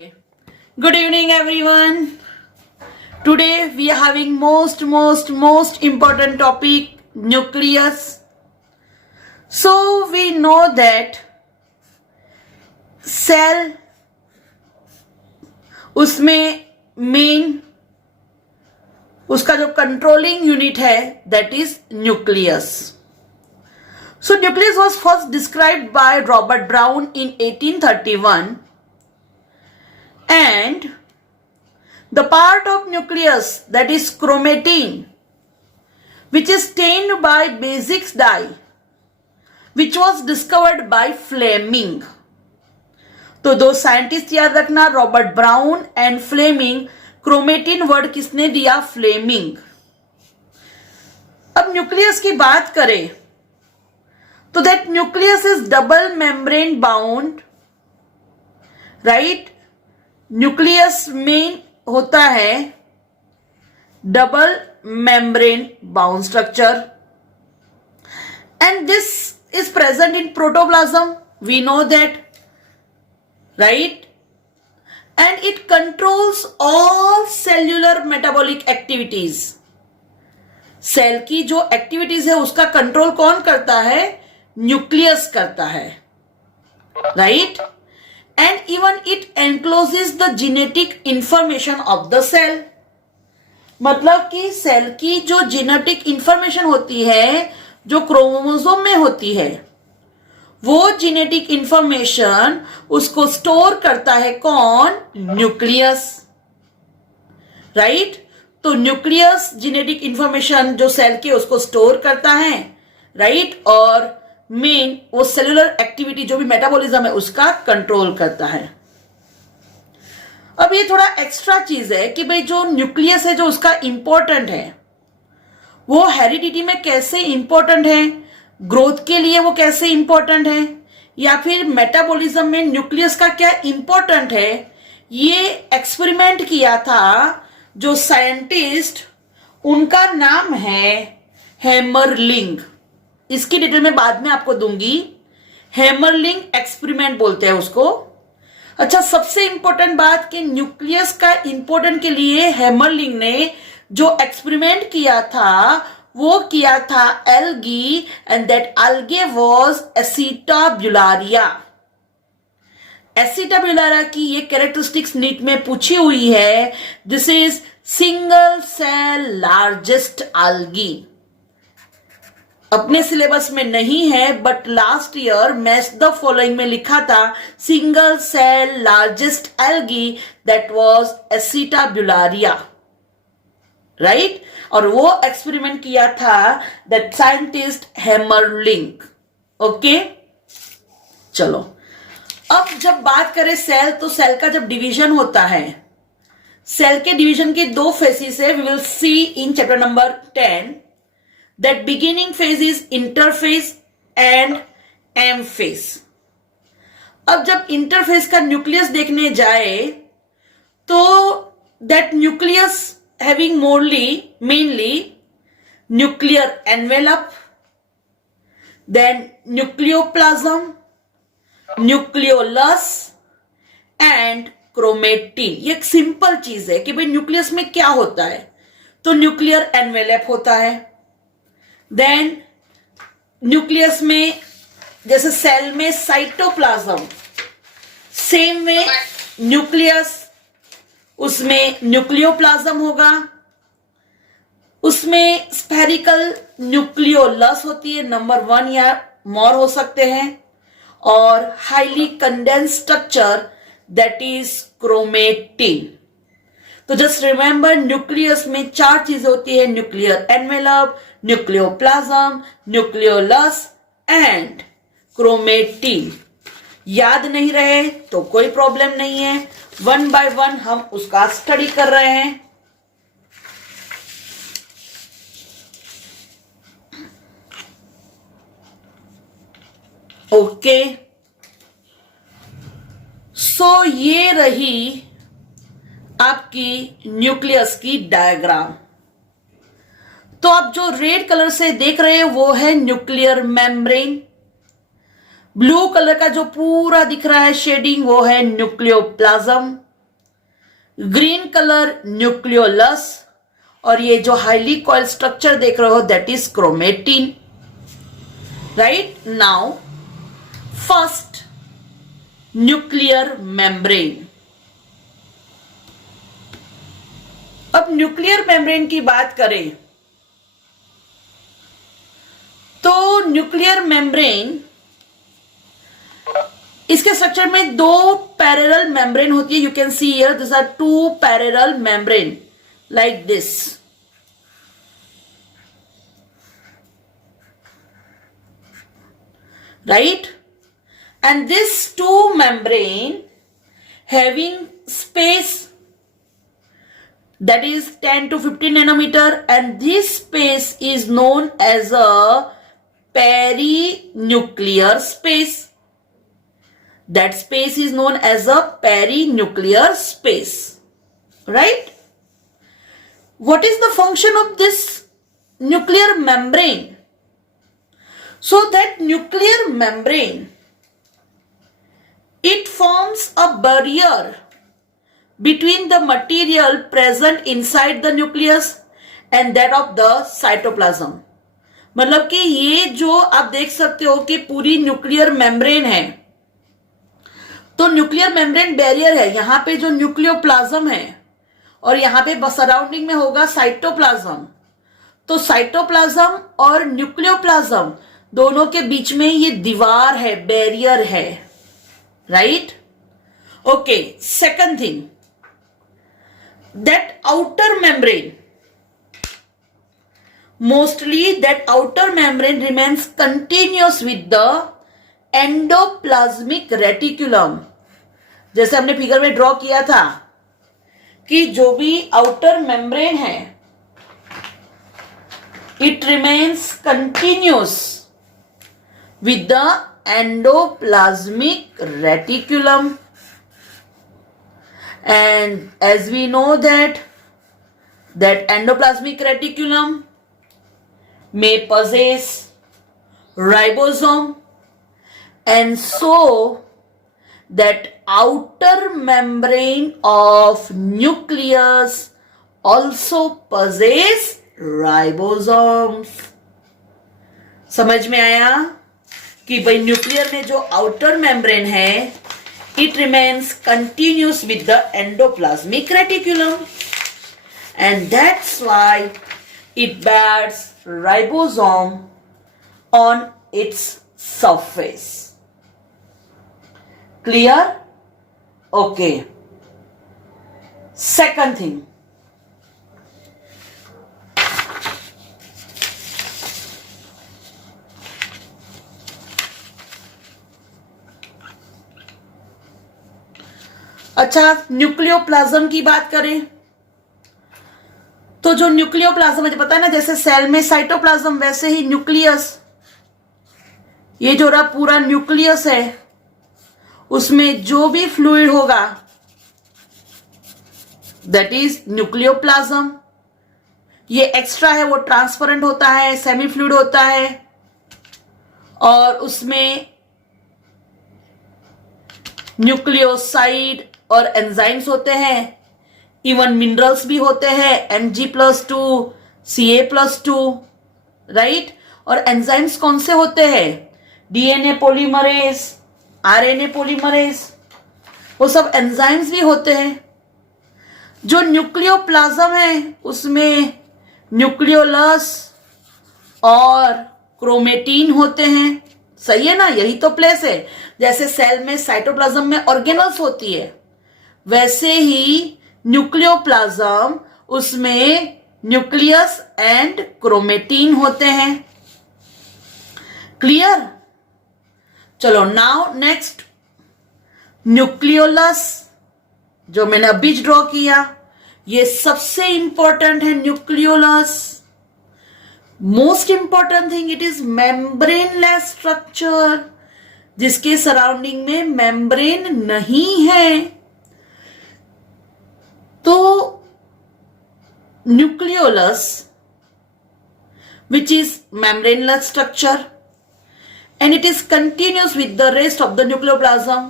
Good evening, everyone. Today we are having most important topic, nucleus. So we know that cell उसमें main उसका जो controlling unit है that is nucleus. So nucleus was first described by Robert Brown in 1831. And the part of nucleus that is chromatin, which is stained by basic dye, which was discovered by Fleming. तो दो scientist याद रखना, Robert Brown and Fleming. Chromatin word किसने दिया? Fleming. अब nucleus की बात करें तो that nucleus is double membrane bound, right. Nucleus में होता है double membrane bound structure and this is present in protoplasm. We know that, right. And it controls all cellular metabolic activities. Cell की जो activities है उसका control कौन करता है? न्यूक्लियस करता है, right. And even it encloses the genetic information of the cell. मतलब कि सेल की जो जेनेटिक इंफॉर्मेशन होती है, जो क्रोमोसोम में होती है, वो जेनेटिक इंफॉर्मेशन उसको स्टोर करता है कौन? Nucleus, right. तो न्यूक्लियस जेनेटिक इंफॉर्मेशन जो सेल के उसको स्टोर करता है, राइट. और मेन वो सेलुलर एक्टिविटी जो भी मेटाबॉलिज्म है उसका कंट्रोल करता है. अब ये थोड़ा एक्स्ट्रा चीज है कि भाई जो न्यूक्लियस है जो उसका इंपॉर्टेंट है वो हेरिडिटी में कैसे इंपॉर्टेंट है, ग्रोथ के लिए वो कैसे इंपॉर्टेंट है, या फिर मेटाबॉलिज्म में न्यूक्लियस का क्या इंपॉर्टेंट है, ये एक्सपेरिमेंट किया था जो साइंटिस्ट, उनका नाम है हेमरलिंग. इसकी डिटेल में बाद में आपको दूंगी. हेमरलिंग एक्सपेरिमेंट बोलते हैं उसको. अच्छा, सबसे इंपॉर्टेंट बात कि न्यूक्लियस का इंपॉर्टेंट के लिए हेमरलिंग ने जो एक्सपेरिमेंट किया था वो किया था algae, and that algae was acetabularia. Acetabularia की ये कैरेक्टरिस्टिक्स नीट में पूछी हुई है. This is single cell largest algae. अपने सिलेबस में नहीं है but last year match the following में लिखा था single cell largest algae that was acetabularia, right. और वो एक्सपेरिमेंट किया था दैट साइंटिस्ट हेमरलिंग. ओके, चलो अब जब बात करें सेल, तो सेल का जब डिवीजन होता है, सेल के डिवीजन के दो फेसेस है. We will see in chapter number 10. That beginning phase is interphase and M phase. अब जब इंटरफेस का न्यूक्लियस देखने जाए तो that nucleus having mainly nuclear envelope, then nucleoplasm, nucleolus and chromatin. ये एक सिंपल चीज है कि भाई न्यूक्लियस में क्या होता है. तो न्यूक्लियर एनवेलप होता है. देन न्यूक्लियस में जैसे सेल में साइटोप्लाज्म, सेम में न्यूक्लियस, उसमें न्यूक्लियोप्लाज्म होगा. उसमें स्फेरिकल न्यूक्लियोलस होती है, नंबर 1 या मोर हो सकते हैं, और highly condense structure that is chromatin. तो जस्ट रिमेंबर, न्यूक्लियस में 4 चीजें होती है: nuclear envelope, nucleoplasm, nucleolus and chromatin. याद नहीं रहे तो कोई प्रॉब्लम नहीं है, 1 by 1 हम उसका स्टडी कर रहे हैं. ओके, सो ये रही आपकी न्यूक्लियस की डायग्राम. तो आप जो रेड कलर से देख रहे हैं वो है न्यूक्लियर मेम्ब्रेन. ब्लू कलर का जो पूरा दिख रहा है शेडिंग वो है न्यूक्लियोप्लाज्म, ग्रीन कलर न्यूक्लियोलस, और ये जो हाईली कॉइल स्ट्रक्चर देख रहे हो that is chromatin. Right now first nuclear membrane. अब न्यूक्लियर मेम्ब्रेन की बात करें तो न्यूक्लियर मेम्ब्रेन, इसके स्ट्रक्चर में दो पैरेलल मेम्ब्रेन होती है. You can see here this are two parallel membrane like this. Right, and this two membrane having space that is 10 to 15 nanometer, and this space is known as a perinuclear space. That space is known as a perinuclear space. Right? What is the function of this nuclear membrane? So that nuclear membrane, it forms a barrier between the material present inside the nucleus and that of the cytoplasm. मतलब कि ये जो आप देख सकते हो कि पूरी न्यूक्लियर मेम्ब्रेन है, तो न्यूक्लियर मेम्ब्रेन बैरियर है. यहां पे जो न्यूक्लियोप्लाज्म है और यहां पे सराउंडिंग में होगा साइटोप्लाज्म. तो साइटोप्लाज्म और न्यूक्लियोप्लाज्म दोनों के बीच में ये दीवार है, बैरियर है. Right? Okay, second thing, that outer membrane, mostly that outer membrane remains continuous with the endoplasmic reticulum. जैसे हमने फिगर में ड्रॉ किया था कि जो भी आउटर मेम्ब्रेन है, it remains continuous with the endoplasmic reticulum, and as we know that endoplasmic reticulum may possess ribosome, and so that outer membrane of nucleus also possess ribosomes. समझ में आया कि भाई न्यूक्लियर में जो आउटर मेम्ब्रेन है, it remains continuous with the endoplasmic reticulum, and that's why it bears ribosome on its surface. Clear? Okay. Second thing, अच्छा, nucleoplasm की बात करें तो जो न्यूक्लियोप्लाज्म मुझे पता है ना, जैसे सेल में साइटोप्लाज्म वैसे ही न्यूक्लियस, ये जो रहा पूरा न्यूक्लियस है, उसमें जो भी फ्लूइड होगा दैट इज न्यूक्लियोप्लाज्म. ये एक्स्ट्रा है, वो ट्रांसपेरेंट होता है, सेमी फ्लूइड होता है, और उसमें न्यूक्लियोसाइड और एंजाइम्स होते हैं, इवन मिनरल्स भी होते हैं, Mg+2, Ca+2. राइट? और एंजाइम्स कौन से होते हैं? डीएनए पॉलीमरेज, आरएनए पॉलीमरेज, वो सब एंजाइम्स भी होते हैं. जो न्यूक्लियोप्लाज्म है उसमें न्यूक्लियोलस और क्रोमेटिन होते हैं. सही है ना? यही तो प्लेस है. जैसे सेल में साइटोप्लाज्म में ऑर्गेनल्स होती है, वैसे ही न्यूक्लियोप्लाज्म उसमें न्यूक्लियस एंड क्रोमेटिन होते हैं. क्लियर? चलो नाउ नेक्स्ट, न्यूक्लियोलस जो मैंने अभी ड्रॉ किया, ये सबसे इंपॉर्टेंट है. Nucleolus most important thing, it is membraneless structure, जिसके सराउंडिंग में मेम्ब्रेन नहीं है. तो nucleolus, which is membraneless structure, and it is continuous with the rest of the nucleoplasm.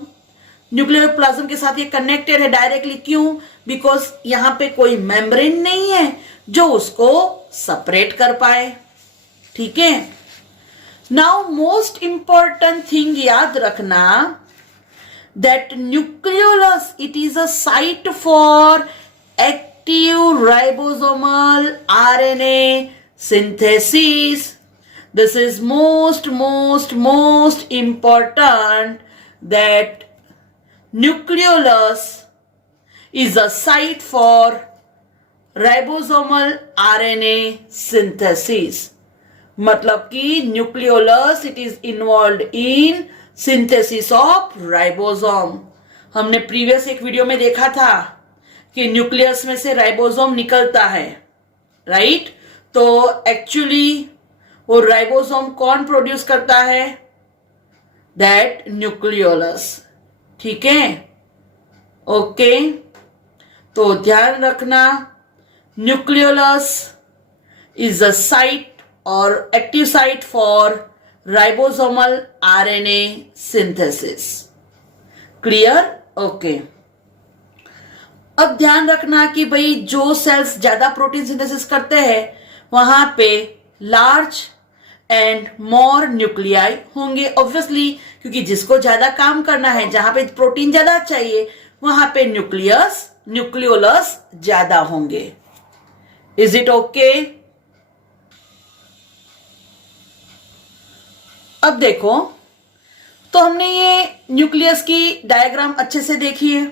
Nuclear plasm के साथ ये कनेक्टेड है डायरेक्टली। क्यों? बिकॉज यहां पे कोई मेम्ब्रेन नहीं है जो उसको सेपरेट कर पाए। ठीक है। नाउ मोस्ट इंपॉर्टेंट थिंग याद रखना, that nucleolus it is a site for active ribosomal RNA synthesis. This is most important, that nucleolus is a site for ribosomal RNA synthesis. मतलब कि nucleolus it is involve in synthesis of ribosome. हमने previous एक video में देखा था कि nucleus में से राइबोसोम निकलता है, राइट? तो एक्चुअली वो राइबोसोम कौन प्रोड्यूस करता है? That nucleolus. ठीक है, ओके। तो ध्यान रखना, न्यूक्लियोलस इज अ साइट और active site for ribosomal RNA synthesis. Clear? Okay. अब ध्यान रखना कि भाई जो सेल्स ज्यादा प्रोटीन सिंथेसिस करते हैं वहां पे लार्ज एंड मोर न्यूक्लियाई होंगे, ऑब्वियसली, क्योंकि जिसको ज्यादा काम करना है, जहां पे प्रोटीन ज्यादा चाहिए वहां पे न्यूक्लियोलस ज्यादा होंगे। Is it okay? अब देखो, तो हमने ये न्यूक्लियस की डायग्राम अच्छे से देखी है।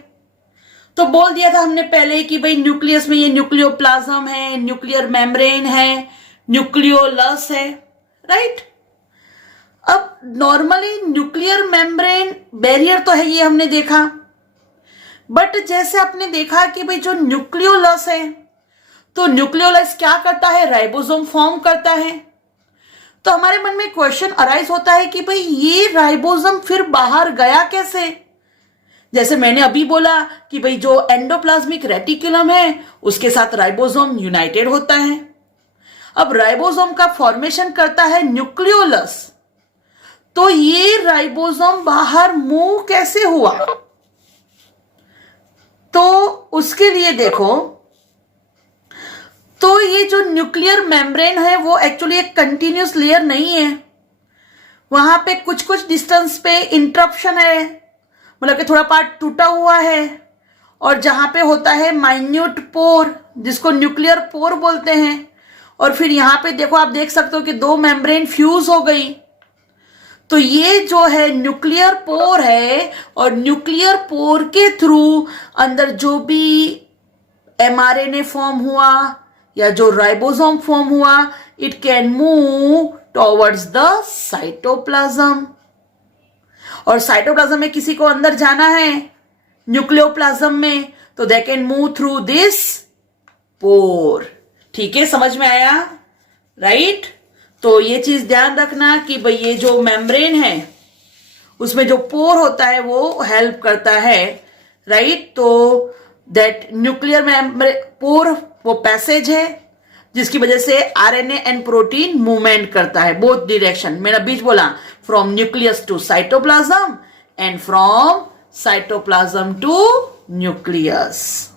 तो बोल दिया था हमने पहले कि भाई न्यूक्लियस में ये न्यूक्लियोप्लाज्म है, न्यूक्लियर मेम्ब्रेन है, न्यूक्लियोलस है, राइट? अब नॉर्मली न्यूक्लियर मेम्ब्रेन बैरियर तो है, ये हमने देखा, बट जैसे आपने देखा कि भाई जो न्यूक्लियोलस है, तो न्यूक्लियोलस क्या करता है? राइबोसोम फॉर्म करता है। तो हमारे मन में क्वेश्चन अराइज होता है कि भाई ये राइबोसोम फिर बाहर गया कैसे? जैसे मैंने अभी बोला कि भाई जो एंडोप्लाज्मिक रेटिकुलम है उसके साथ राइबोसोम यूनाइटेड होता है। अब राइबोसोम का फॉर्मेशन करता है न्यूक्लियोलस, तो ये राइबोसोम बाहर मूव कैसे हुआ? तो उसके लिए देखो, तो ये जो न्यूक्लियर मेम्ब्रेन है वो एक्चुअली एक कंटिन्यूस लेयर नहीं है, वहां पे कुछ कुछ डिस्टेंस पे इंटरप्शन है, मतलब कि थोड़ा पार्ट टूटा हुआ है, और जहां पे होता है माइन्यूट पोर जिसको न्यूक्लियर पोर बोलते हैं। और फिर यहां पे देखो, आप देख सकते हो कि दो मेम्ब्रेन फ्यूज हो गई। तो ये जो है न्यूक्लियर पोर है, और न्यूक्लियर पोर के थ्रू अंदर जो भी एमआरएनए फॉर्म हुआ या जो राइबोसोम फॉर्म हुआ, it can move towards the cytoplasm. और साइटोप्लाज्म में किसी को अंदर जाना है न्यूक्लियोप्लाज्म में, तो they can move through this pore. ठीक है, समझ में आया? राइट? तो ये चीज ध्यान रखना कि भाई ये जो मेम्ब्रेन है उसमें जो पोर होता है वो हेल्प करता है, राइट? तो दैट न्यूक्लियर मेम्ब्रेन पोर वो पैसेज है जिसकी वजह से आरएनए एंड प्रोटीन मूवमेंट करता है बोथ डायरेक्शन। मैंने बीच बोला from nucleus to cytoplasm and from cytoplasm to nucleus.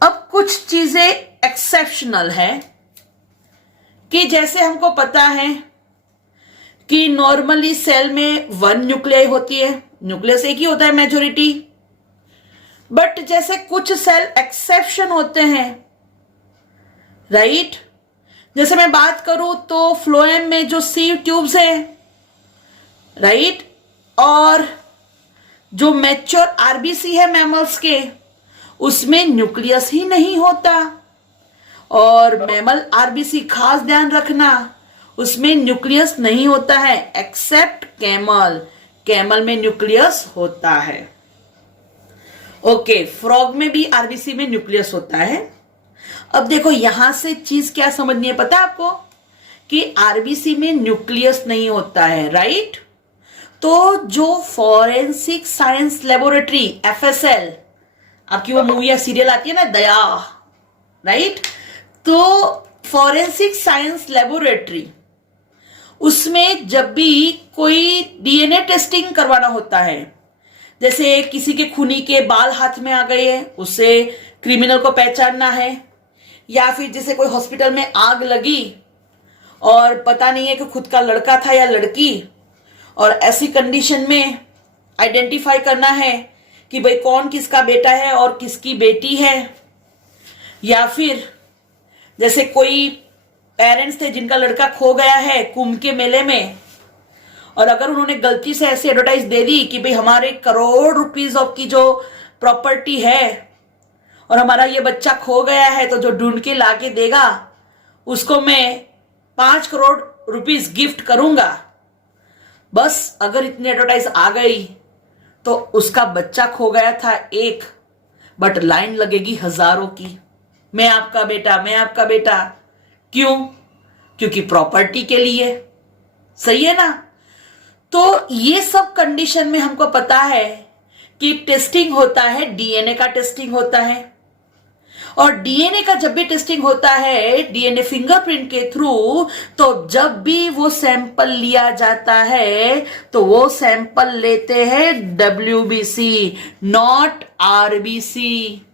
अब कुछ चीजें एक्सेप्शनल है कि जैसे हमको पता है कि नॉर्मली सेल में 1 न्यूक्लियाई होती है, न्यूक्लियस एक ही होता है मेजोरिटी, बट जैसे कुछ सेल एक्सेप्शन होते हैं, राइट? जैसे मैं बात करूं तो फ्लोएम में जो सीव ट्यूब्स है, राइट, और जो मैच्योर आरबीसी है मैमल्स के, उसमें न्यूक्लियस ही नहीं होता। और मैमल आरबीसी, खास ध्यान रखना, उसमें न्यूक्लियस नहीं होता है एक्सेप्ट कैमल। कैमल में न्यूक्लियस होता है। ओके, फ्रॉग में भी आरबीसी में न्यूक्लियस होता है। अब देखो यहां से चीज क्या समझनी है, पता है आपको, कि आरबीसी में न्यूक्लियस नहीं होता है, राइट? तो जो फॉरेंसिक साइंस लेबोरेटरी एफएसएल, आपकी वो मूवी या सीरियल आती है ना दया, राइट? तो फॉरेंसिक साइंस लेबोरेटरी, उसमें जब भी कोई डीएनए टेस्टिंग करवाना होता है, जैसे किसी के खूनी के बाल हाथ में आ गए हैं, उससे क्रिमिनल को पहचानना है, या फिर जैसे कोई हॉस्पिटल में आग लगी और पता नहीं है कि खुद का लड़का था या लड़की, और ऐसी कंडीशन में आइडेंटिफाई करना है कि भाई कौन किसका बेटा है और किसकी बेटी है। या फिर जैसे कोई पेरेंट्स थे जिनका लड़का खो गया है कुंभ के मेले में, और अगर उन्होंने गलती से ऐसी एडवर्टाइज दे दी कि भाई हमारे करोड़ रुपीस ऑफ की जो प्रॉपर्टी है और हमारा ये बच्चा खो गया है, तो जो ढूंढ के लाके देगा उसको मैं 5 करोड़ रुपीस गिफ्ट करूंगा, बस अगर इतनी एडवर्टाइज आ गई तो उसका बच्चा खो गया था एक, बट लाइन लगेगी हजारों की, मैं आपका बेटा, मैं आपका बेटा। क्यों? क्योंकि प्रॉपर्टी के लिए। सही है ना? तो ये सब कंडीशन में हमको पता है कि टेस्टिंग होता है, डीएनए का टेस्टिंग होता है, और डीएनए का जब भी टेस्टिंग होता है डीएनए फिंगरप्रिंट के थ्रू, तो जब भी वो सैंपल लिया जाता है तो वो सैंपल लेते हैं डब्ल्यूबीसी, नॉट आरबीसी,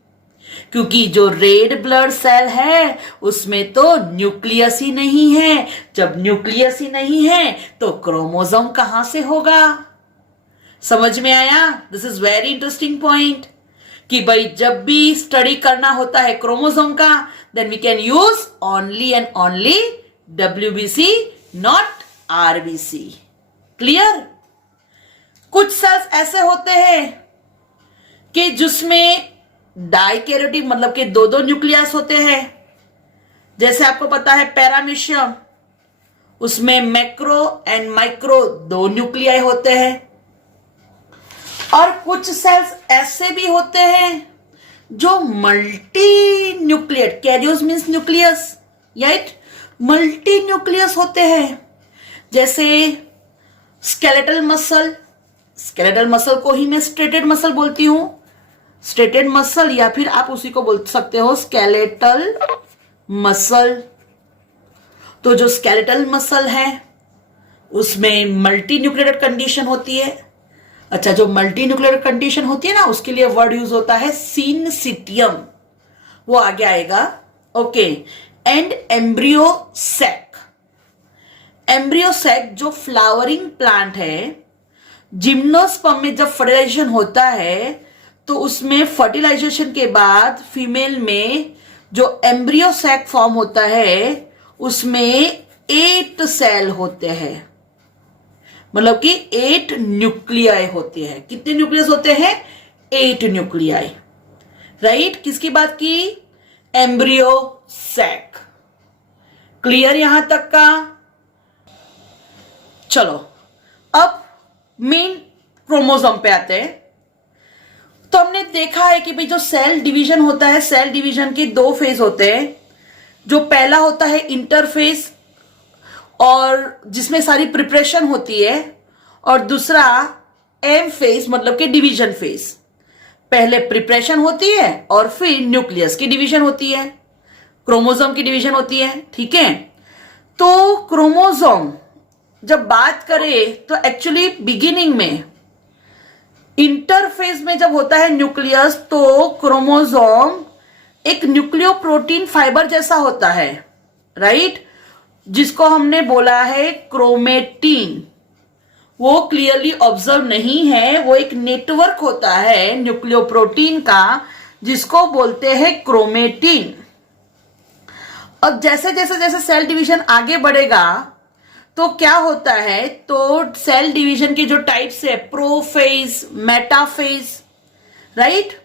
क्योंकि जो रेड ब्लड सेल है उसमें तो न्यूक्लियस ही नहीं है। जब न्यूक्लियस ही नहीं है तो क्रोमोसोम कहां से होगा? समझ में आया? This is very interesting point कि भाई जब भी स्टडी करना होता है क्रोमोसोम का, then we can use only and only WBC, not RBC. Clear? कुछ सेल्स ऐसे होते हैं कि जिसमें डाइकैरियोटिक मतलब कि 2-2 न्यूक्लियस होते हैं। जैसे आपको पता है पैरामीशियम, उसमें मैक्रो एंड माइक्रो 2 न्यूक्लियाई होते हैं। और कुछ सेल्स ऐसे भी होते हैं जो multi nucleate, karyos means nucleus, right, multi nucleus होते हैं। जैसे स्केलेटल मसल, स्केलेटल मसल को ही मैं स्ट्रेटेड मसल बोलती हूं, स्ट्रेटेड मसल, या फिर आप उसी को बोल सकते हो स्केलेटल मसल। तो जो स्केलेटल मसल है उसमें मल्टी न्यूक्लियेटेड कंडीशन होती है। अच्छा, जो मल्टी न्यूक्लियेटेड कंडीशन होती है ना, उसके लिए वर्ड यूज होता है सिनसिटियम, वो आगे आएगा। Okay, and embryo sac. Embryo sac जो फ्लावरिंग प्लांट है, जिम्नोस्पर्म में जब फर्टिलाइजेशन होता है तो उसमें फर्टिलाइजेशन के बाद फीमेल में जो एम्ब्रियो सैक फॉर्म होता है उसमें 8 सेल होते हैं, मतलब कि 8 न्यूक्लियाई होते हैं। कितने न्यूक्लियस होते हैं? 8 न्यूक्लियाई, राइट। किसकी बात की? Embryo sac. क्लियर यहां तक का? चलो अब मेन क्रोमोसोम पे आते हैं। तो हमने देखा है कि भाई जो सेल डिवीजन होता है, सेल डिवीजन के 2 फेज होते हैं। जो पहला होता है इंटरफेज, और जिसमें सारी प्रिपरेशन होती है, और दूसरा एम फेज मतलब कि डिवीजन फेज। पहले प्रिपरेशन होती है और फिर न्यूक्लियस की डिवीजन होती है, क्रोमोसोम की डिवीजन होती है। ठीक है, तो क्रोमोसोम जब बात करें तो एक्चुअली बिगिनिंग में इंटरफेज में जब होता है न्यूक्लियस, तो क्रोमोसोम एक न्यूक्लियोप्रोटीन फाइबर जैसा होता है, राइट, जिसको हमने बोला है क्रोमेटिन। वो क्लियरली ऑब्जर्व नहीं है, वो एक नेटवर्क होता है न्यूक्लियोप्रोटीन का जिसको बोलते हैं क्रोमेटिन। अब जैसे जैसे जैसे सेल डिवीजन आगे बढ़ेगा तो क्या होता है, तो सेल डिवीजन के जो टाइप्स है, प्रोफेज, मेटाफेज, राइट।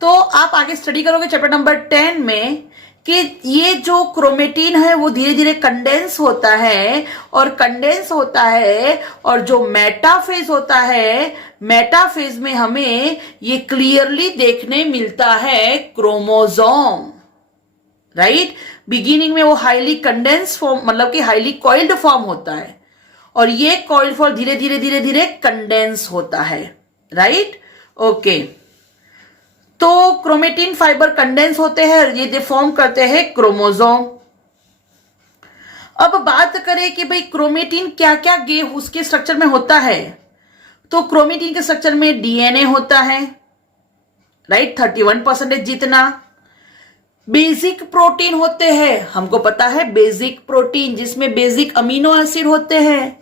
तो आप आगे स्टडी करोगे चैप्टर नंबर 10 में कि ये जो क्रोमेटिन है वो धीरे धीरे कंडेंस होता है, और जो मेटाफेज होता है, मेटाफेज में हमें ये क्लियरली देखने मिलता है क्रोमोसोम, राइट। बिगिनिंग में वो हाईली कंडेंस फॉर्म मतलब कि हाईली कॉइल्ड फॉर्म होता है, और ये कॉइल्ड फॉर्म धीरे धीरे धीरे धीरे कंडेंस होता है, राइट। ओके, तो क्रोमेटिन फाइबर कंडेंस होते हैं, ये फॉर्म करते हैं क्रोमोसोम। अब बात करें कि भाई क्रोमेटिन क्या क्या उसके स्ट्रक्चर में होता है, तो क्रोमेटिन के स्ट्रक्चर में डीएनए होता है, राइट, 31% जितना। बेसिक प्रोटीन होते हैं, हमको पता है बेसिक प्रोटीन, जिसमें बेसिक अमीनो एसिड होते हैं।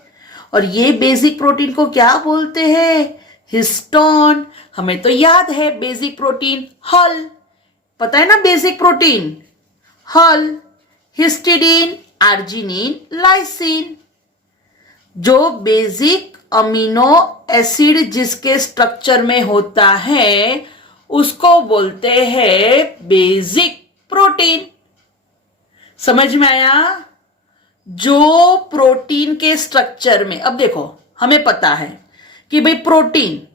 और ये बेसिक प्रोटीन को क्या बोलते हैं? हिस्टोन। हमें तो याद है बेसिक प्रोटीन हल, पता है ना बेसिक प्रोटीन हल, हिस्टिडीन, आर्जिनिन, लाइसिन। जो बेसिक अमीनो एसिड जिसके स्ट्रक्चर में होता है उसको बोलते हैं बेसिक प्रोटीन। समझ में आया? जो प्रोटीन के स्ट्रक्चर में, अब देखो हमें पता है कि भाई प्रोटीन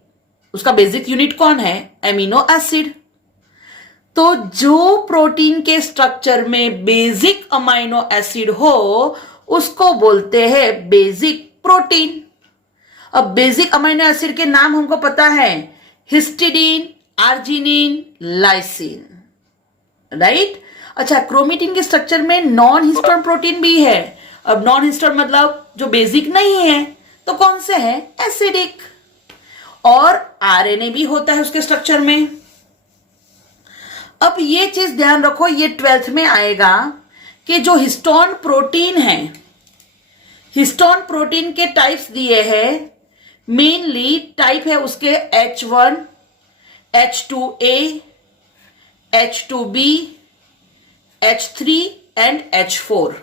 उसका बेसिक यूनिट कौन है? Amino acid. तो जो प्रोटीन के स्ट्रक्चर में बेसिक अमाइनो एसिड हो उसको बोलते हैं बेसिक प्रोटीन। अब बेसिक अमाइनो एसिड के नाम हमको पता है, हिस्टिडीन, आर्जिनिन, लाइसिन, राइट। अच्छा, क्रोमेटिन के स्ट्रक्चर में नॉन हिस्टोन प्रोटीन भी है। अब नॉन हिस्टोन मतलब जो बेसिक नहीं है, तो कौन से हैं? एसिडिक। और आरएनए भी होता है उसके स्ट्रक्चर में। अब ये चीज ध्यान रखो, ये 12th में आएगा कि जो हिस्टोन प्रोटीन है, हिस्टोन प्रोटीन के टाइप्स दिए हैं। मेनली टाइप है उसके H1, H2A, H2B, H3 and H4।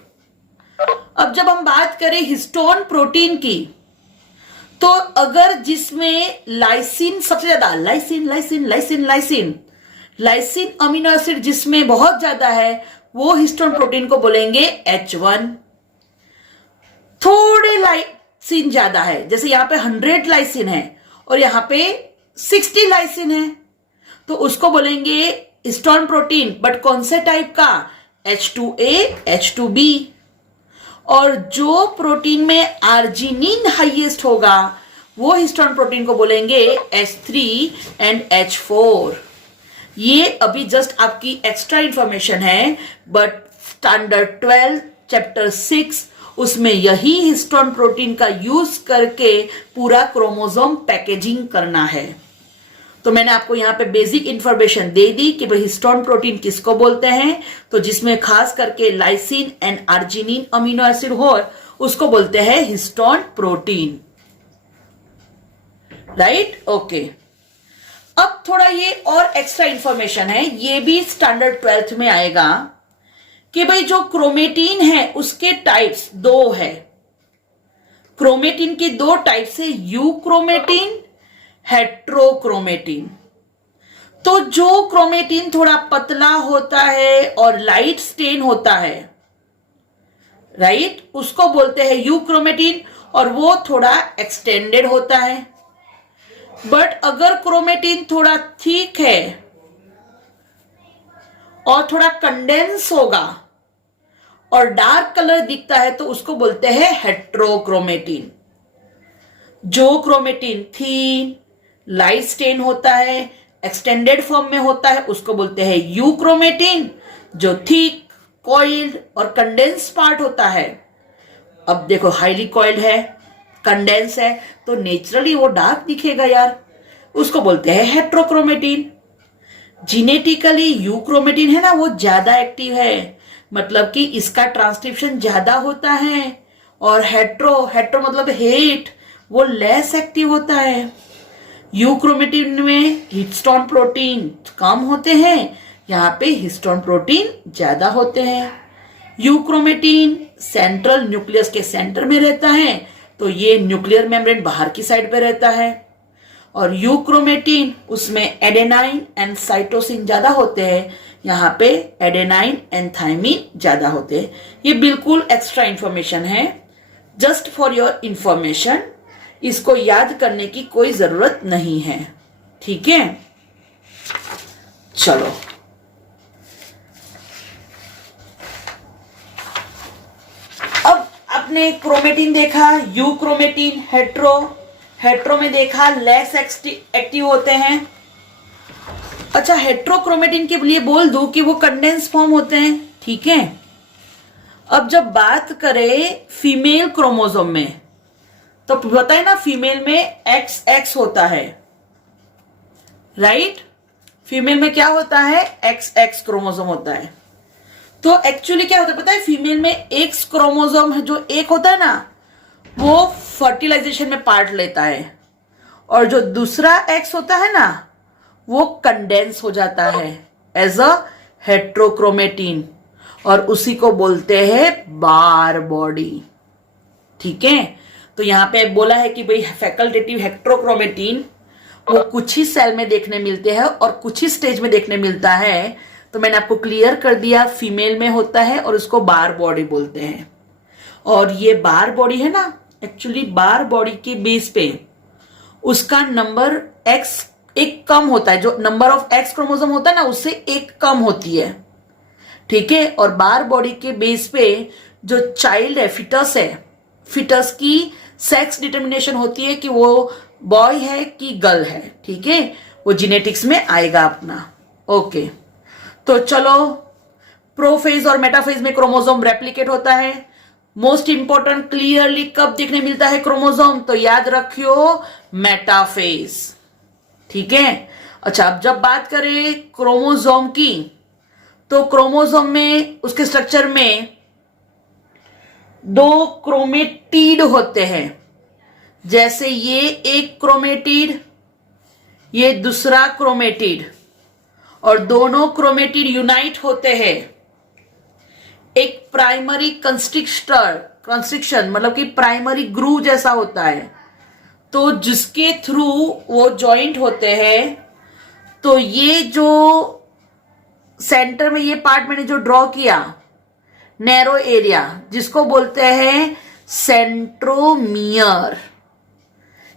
अब जब हम बात करें हिस्टोन प्रोटीन की, तो अगर जिसमें लाइसिन सबसे ज्यादा, lysine lysine lysine lysine lysine amino acid जिसमें बहुत ज्यादा है, वो हिस्टोन प्रोटीन को बोलेंगे H1। थोड़े लाइसिन ज्यादा है, जैसे यहां पे 100 लाइसिन है और यहां पे 60 लाइसिन है, तो उसको बोलेंगे हिस्टोन प्रोटीन। बट कौन से टाइप का? H2A, H2B। और जो प्रोटीन में आर्जिनिन हाईएस्ट होगा वो हिस्टोन प्रोटीन को बोलेंगे H3 एंड H4। ये अभी जस्ट आपकी एक्स्ट्रा इंफॉर्मेशन है, बट स्टैंडर्ड 12 चैप्टर 6 उसमें यही हिस्टोन प्रोटीन का यूज करके पूरा क्रोमोसोम पैकेजिंग करना है। तो मैंने आपको यहां पे बेसिक इंफॉर्मेशन दे दी कि भाई हिस्टोन प्रोटीन किसको बोलते हैं। तो जिसमें खास करके lysine and arginine amino acid हो उसको बोलते हैं हिस्टोन प्रोटीन, राइट। ओके, अब थोड़ा ये और एक्स्ट्रा इंफॉर्मेशन है, ये भी स्टैंडर्ड 12th में आएगा कि भाई जो क्रोमेटिन है उसके टाइप्स 2 है। क्रोमेटिन की 2 टाइप्स है, यू क्रोमेटिन, हेट्रोक्रोमेटिन। तो जो क्रोमेटिन थोड़ा पतला होता है और लाइट स्टेन होता है, राइट, उसको बोलते हैं यू क्रोमेटिन, और वो थोड़ा एक्सटेंडेड होता है। बट अगर क्रोमेटिन थोड़ा थिक है और थोड़ा कंडेंस होगा और डार्क कलर दिखता है तो उसको बोलते हैं हेट्रोक्रोमेटिन। जो क्रोमेटिन थीन, लाइट स्टेन होता है, एक्सटेंडेड फॉर्म में होता है, उसको बोलते हैं यू क्रोमेटिन। जो थिक, कॉइल्ड और कंडेंस पार्ट होता है, अब देखो हाईली कॉइल्ड है, कंडेंस है, तो नेचुरली वो डार्क दिखेगा यार, उसको बोलते हैं हेट्रोक्रोमेटिन। जीनेटिकली यू क्रोमेटिन है ना, वो ज्यादा एक्टिव है, मतलब कि इसका ट्रांसक्रिप्शन ज्यादा होता है। और हेट्रो मतलब हेट, वो लेस एक्टिव होता है। यू क्रोमेटिन में हिस्टोन प्रोटीन कम होते हैं, यहाँ पे हिस्टोन प्रोटीन ज्यादा होते हैं। यू क्रोमेटिन सेंट्रल न्यूक्लियस के सेंटर में रहता है, तो ये न्यूक्लियर मेम्ब्रेन बाहर की साइड पे रहता है। और यू क्रोमेटिन उसमें एडेनाइन एंड साइटोसिन ज्यादा होते हैं, यहाँ पे एडेनाइन एंड थायमिन ज्यादा होते हैं। ये बिल्कुल एक्स्ट्रा इंफॉर्मेशन है, जस्ट फॉर योर इंफॉर्मेशन। इसको याद करने की कोई जरूरत नहीं है, ठीक है। चलो, अब आपने क्रोमेटिन देखा, यू क्रोमेटिन, हेट्रो में देखा लेस एक्टिव होते हैं। अच्छा, हेट्रोक्रोमेटिन के लिए बोल दूं कि वो कंडेंस फॉर्म होते हैं, ठीक है। अब जब बात करें फीमेल क्रोमोसोम में, तो पता है ना फीमेल में XX होता है, राइट? फीमेल में क्या होता है? XX क्रोमोसोम होता है। तो एक्चुअली क्या होता है पता है, फीमेल में X क्रोमोसोम जो एक होता है ना, वो फर्टिलाइजेशन में पार्ट लेता है, और जो दूसरा X होता है ना, वो कंडेंस हो जाता है एज अ हेट्रोक्रोमेटिन, और उसी को बोलते हैं बार बॉडी। ठीक है, तो यहां पे बोला है कि भाई फैकल्टेटिव हेट्रोक्रोमेटिन वो कुछ ही सेल में देखने मिलते हैं और कुछ ही स्टेज में देखने मिलता है। तो मैंने आपको क्लियर कर दिया, फीमेल में होता है और उसको बार बॉडी बोलते हैं। और ये बार बॉडी है ना, एक्चुअली बार बॉडी के बेस पे उसका नंबर X एक कम होता है, जो नंबर ऑफ X क्रोमोसोम होता है ना, उससे एक कम होती है। ठीक है, और बार बॉडी के बेस पे जो चाइल्ड है, फिटस है, फिटस की सेक्स डिटर्मिनेशन होती है कि वो बॉय है कि गर्ल है। ठीक है, वो जीनेटिक्स में आएगा अपना। ओके, तो चलो, प्रोफेज और मेटाफेज में क्रोमोसोम रेप्लिकेट होता है। मोस्ट इंपॉर्टेंट, क्लियरली कब देखने मिलता है क्रोमोसोम? तो याद रखियो, मेटाफेज। ठीक है, अच्छा, अब जब बात करें क्रोमोसोम की, तो क्रोमोसोम में उसके स्ट्रक्चर में 2 क्रोमेटिड होते हैं। जैसे ये एक क्रोमेटिड, ये दूसरा क्रोमेटिड, और दोनों क्रोमेटिड यूनाइट होते हैं एक प्राइमरी कंस्ट्रिक्शन, मतलब कि प्राइमरी ग्रू जैसा होता है, तो जिसके थ्रू वो जॉइंट होते हैं। तो ये जो सेंटर में ये पार्ट मैंने जो ड्रॉ किया, नैरो एरिया, जिसको बोलते हैं सेंट्रोमियर,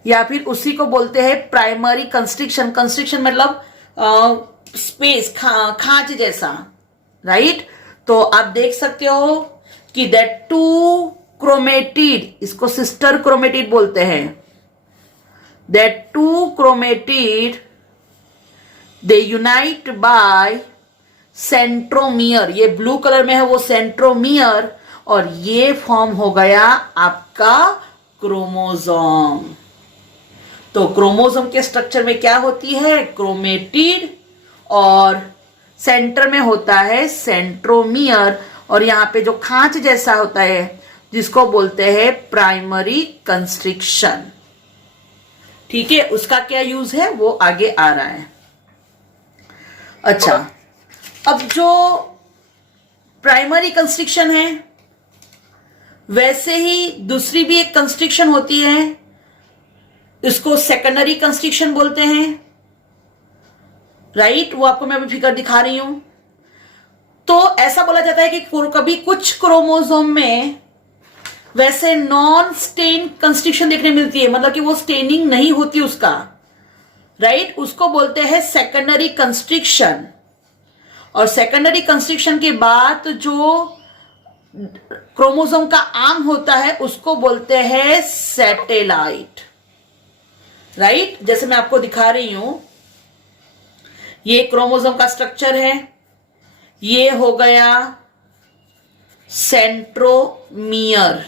या फिर उसी को बोलते हैं प्राइमरी कंस्ट्रिक्शन। कंस्ट्रिक्शन मतलब स्पेस, खांच जैसा, राइट? तो आप देख सकते हो कि दैट 2 क्रोमेटिड, इसको सिस्टर क्रोमेटिड बोलते हैं, that 2 chromatid they unite by centromere. ये ब्लू कलर में है वो सेंट्रोमियर, और ये फॉर्म हो गया आपका क्रोमोसोम। तो क्रोमोसोम के स्ट्रक्चर में क्या होती है? क्रोमेटिड, और सेंटर में होता है सेंट्रोमियर, और यहां पे जो खांच जैसा होता है जिसको बोलते हैं प्राइमरी कंस्ट्रिक्शन। ठीक है, उसका क्या यूज है वो आगे आ रहा है। अच्छा, अब जो प्राइमरी कंस्ट्रिक्शन है, वैसे ही दूसरी भी एक कंस्ट्रिक्शन होती है, इसको सेकेंडरी कंस्ट्रिक्शन बोलते हैं, राइट? वो आपको मैं अभी फिगर दिखा रही हूं। तो ऐसा बोला जाता है कि कभी कुछ क्रोमोसोम में वैसे नॉन स्टेन कंस्ट्रिक्शन देखने मिलती है, मतलब कि वो स्टेनिंग नहीं होती उसका, राइट? उसको बोलते हैं सेकेंडरी कंस्ट्रिक्शन। और सेकेंडरी कंस्ट्रिक्शन के बाद जो क्रोमोसोम का आर्म होता है उसको बोलते हैं सैटेलाइट, राइट? जैसे मैं आपको दिखा रही हूं, ये क्रोमोसोम का स्ट्रक्चर है, ये हो गया सेंट्रोमियर।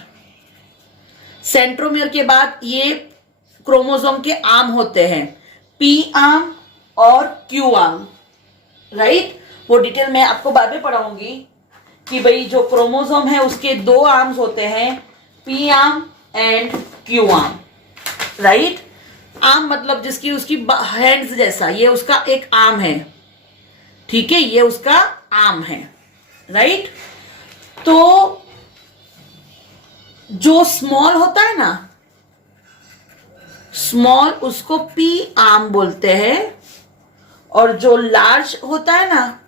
सेंट्रोमियर के बाद ये क्रोमोसोम के आर्म होते हैं, पी आर्म और क्यू आर्म, राइट? वो डिटेल मैं आपको बाद में पढ़ाऊंगी कि भाई जो क्रोमोसोम है उसके 2 आर्म्स होते हैं, P arm and Q arm, right? Arm मतलब जिसकी उसकी हैंड्स जैसा, ये उसका एक आर्म है। ठीक है, ये उसका आर्म है, राइट? तो जो स्मॉल होता है ना, स्मॉल, उसको पी आर्म बोलते हैं, और जो लार्ज होता है ना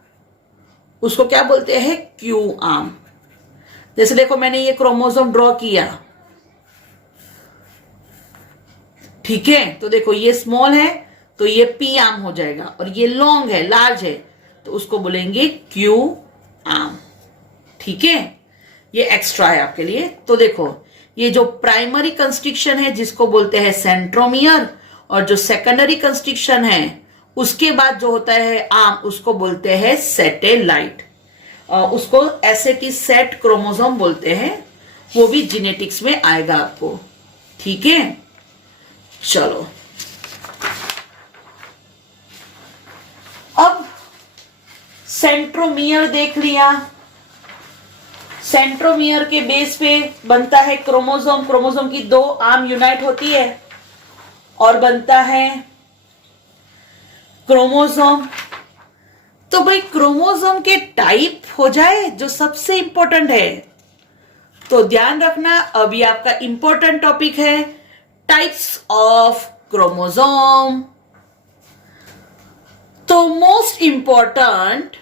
उसको क्या बोलते हैं? Q arm. जैसे देखो मैंने ये क्रोमोसोम ड्रॉ किया, ठीक है, तो देखो ये स्मॉल है तो ये पी आर्म हो जाएगा, और ये लॉन्ग है, लार्ज है, तो उसको बोलेंगे क्यू आर्म। ठीक है, ये एक्स्ट्रा है आपके लिए। तो देखो ये जो प्राइमरी कंस्ट्रिक्शन है जिसको बोलते हैं सेंट्रोमियर, और जो सेकेंडरी कंस्ट्रिक्शन है उसके बाद जो होता है आर्म, उसको बोलते हैं सैटेलाइट। उसको एसेटी सेट क्रोमोसोम बोलते हैं, वो भी जीनेटिक्स में आएगा आपको। ठीक है, चलो अब सेंट्रोमियर देख लिया। सेंट्रोमियर के बेस पे बनता है क्रोमोसोम। क्रोमोसोम की 2 आर्म यूनाइट होती है और बनता है क्रोमोसोम। तो भाई क्रोमोसोम के टाइप हो जाए जो सबसे इंपॉर्टेंट है, तो ध्यान रखना अभी आपका इंपॉर्टेंट टॉपिक है टाइप्स ऑफ क्रोमोसोम। तो most important,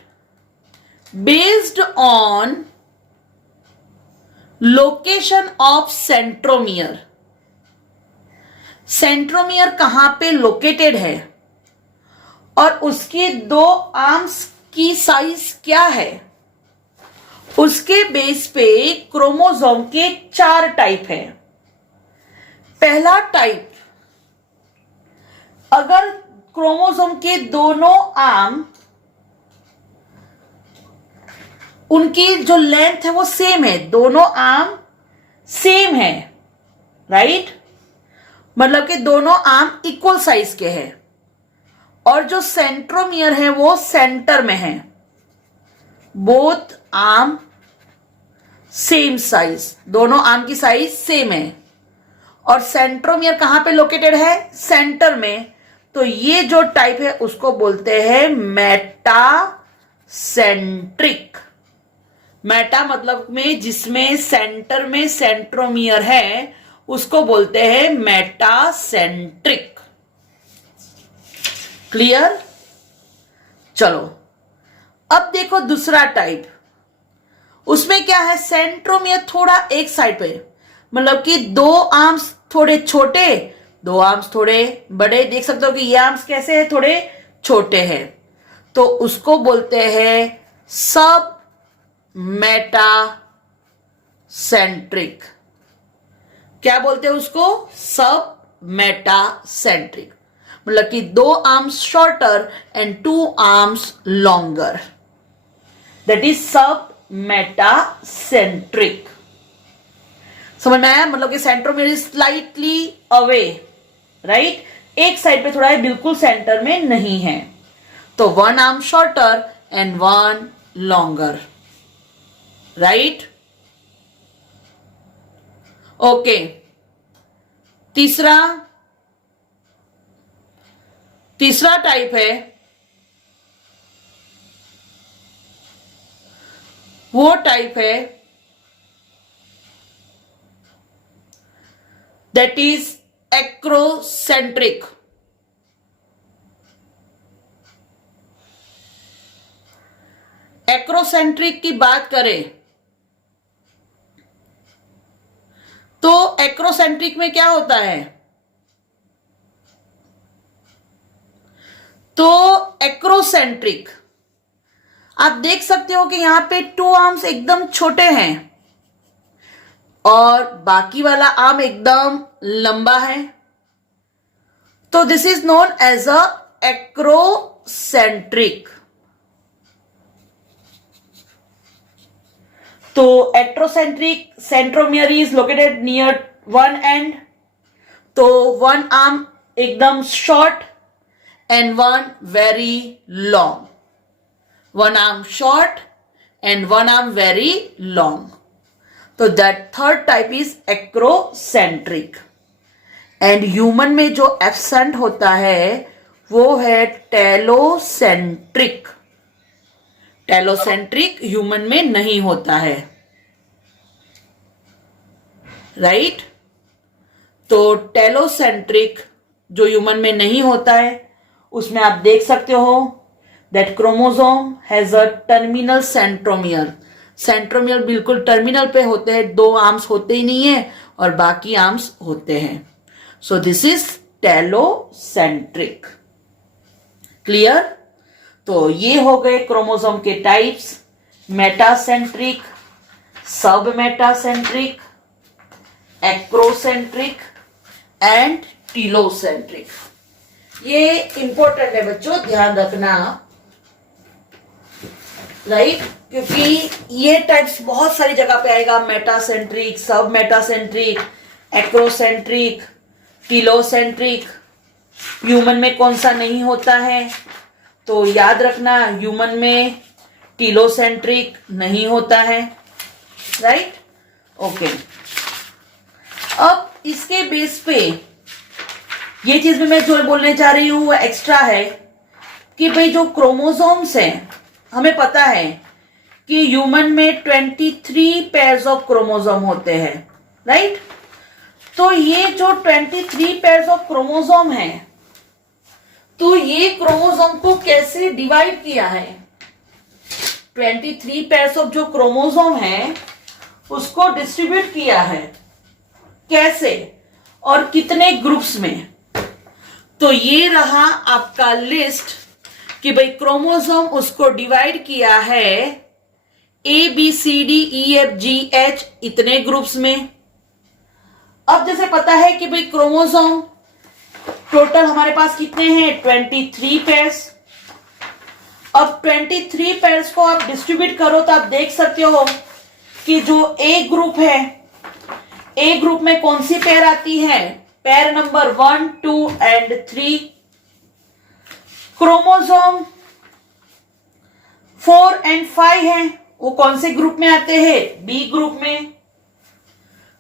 based on location of centromere. Centromere कहां पे लोकेटेड है और उसके 2 आर्म्स की साइज क्या है, उसके बेस पे क्रोमोसोम के 4 टाइप हैं। पहला टाइप, अगर क्रोमोसोम के दोनों आर्म उनकी जो लेंथ है वो सेम है, दोनों आर्म सेम है, राइट, मतलब कि दोनों आर्म इक्वल साइज के हैं और जो सेंट्रोमियर है वो सेंटर में है, बोथ आर्म सेम साइज, दोनों आर्म की साइज सेम है और सेंट्रोमियर कहां पे लोकेटेड है, सेंटर में। तो ये जो टाइप है उसको बोलते हैं मेटासेंट्रिक। मेटा मतलब में जिसमें सेंटर में सेंट्रोमियर है उसको बोलते हैं मेटासेंट्रिक। क्लियर? चलो अब देखो दूसरा टाइप, उसमें क्या है, सेंट्रोमियर थोड़ा एक साइड पे, मतलब कि 2 आर्म्स थोड़े छोटे, 2 आर्म्स थोड़े बड़े। देख सकते हो कि ये आर्म्स कैसे हैं, थोड़े छोटे हैं, तो उसको बोलते हैं सब मेटासेंट्रिक। क्या बोलते हैं उसको, सब मेटासेंट्रिक, मतलब कि 2 arms shorter and 2 arms longer, that is सब मेटासेंट्रिक। समझ में आया? मतलब कि centromere is slightly away, right, एक साइड पे थोड़ा है, बिल्कुल सेंटर में नहीं है। तो 1 arm shorter and 1 longer, right. Okay, तीसरा टाइप है, वो टाइप है दैट इज एक्रोसेंट्रिक। एक्रोसेंट्रिक की बात करें तो एक्रोसेंट्रिक में क्या होता है, तो एक्रोसेंट्रिक आप देख सकते हो कि यहां पे 2 आर्म्स एकदम छोटे हैं और बाकी वाला आर्म एकदम लंबा है, तो this is known as a acrocentric. तो acrocentric, centromere is located near 1 end, तो 1 आर्म एकदम short and 1 very long, 1 arm short and 1 arm very long. तो that third type is acrocentric. And human में जो एब्सेंट होता है वो है टेलोसेंट्रिक। टेलोसेंट्रिक ह्यूमन में नहीं होता है, राइट। तो टेलोसेंट्रिक जो ह्यूमन में नहीं होता है उसमें आप देख सकते हो that chromosome has a terminal centromere. Centromere बिल्कुल टर्मिनल पे होते हैं, 2 आर्म्स होते ही नहीं है और बाकी आर्म्स होते हैं। So this is telocentric. Clear? तो ये हो गए क्रोमोसोम के टाइप्स, मेटासेंट्रिक, सब मेटासेंट्रिक, एक्रोसेंट्रिक एंड टीलोसेंट्रिक। ये इंपॉर्टेंट है बच्चों, ध्यान रखना, राइट, क्योंकि ये टाइप्स बहुत सारी जगह पे आएगा, मेटासेंट्रिक, सब मेटासेंट्रिक, एक्रोसेंट्रिक, टीलोसेंट्रिक। ह्यूमन में कौन सा नहीं होता है? तो याद रखना, ह्यूमन में टीलोसेंट्रिक नहीं होता है, राइट? ओके। अब इसके बेस पे ये चीज भी मैं जो बोलने जा रही हूं वो एक्स्ट्रा है कि भाई जो क्रोमोसोम्स हैं, हमें पता है कि ह्यूमन में 23 पेयर्स ऑफ क्रोमोसोम होते हैं, राइट? तो ये जो 23 पेयर्स ऑफ क्रोमोसोम है, तो ये क्रोमोसोम को कैसे डिवाइड किया है? 23 पेयर्स ऑफ जो क्रोमोसोम है उसको डिस्ट्रीब्यूट किया है कैसे और कितने ग्रुप्स में? तो ये रहा आपका लिस्ट कि भाई क्रोमोसोम उसको डिवाइड किया है ABCDEFGH इतने ग्रुप्स में। अब जैसे पता है कि भाई क्रोमोसोम टोटल हमारे पास कितने हैं? 23 पेयर्स। अब 23 पेयर्स को आप डिस्ट्रीब्यूट करो तो आप देख सकते हो कि जो ए ग्रुप है, ए ग्रुप में कौन सी पेयर आती है? Pair number 1, 2 and 3। Chromosome 4 and 5 हैं, वो कौन से ग्रुप में आते हैं? बी ग्रुप में।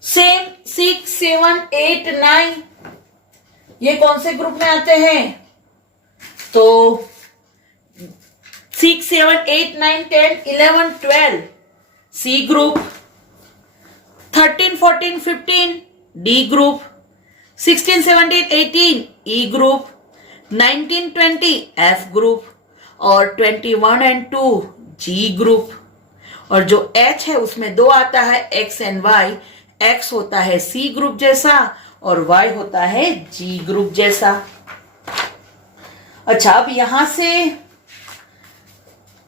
सेम 6, 7, 8, 9 ये कौन से ग्रुप में आते हैं? तो 6, 7, 8, 9, 10, 11, 12 सी ग्रुप। 13, 14, 15 D group. 16, 17, 18 ई ग्रुप। 19, 20 एफ ग्रुप और 21 एंड 2 जी ग्रुप। और जो H है उसमें 2 आता है, X एंड Y। X होता है C ग्रुप जैसा और Y होता है G ग्रुप जैसा। अच्छा, अब यहां से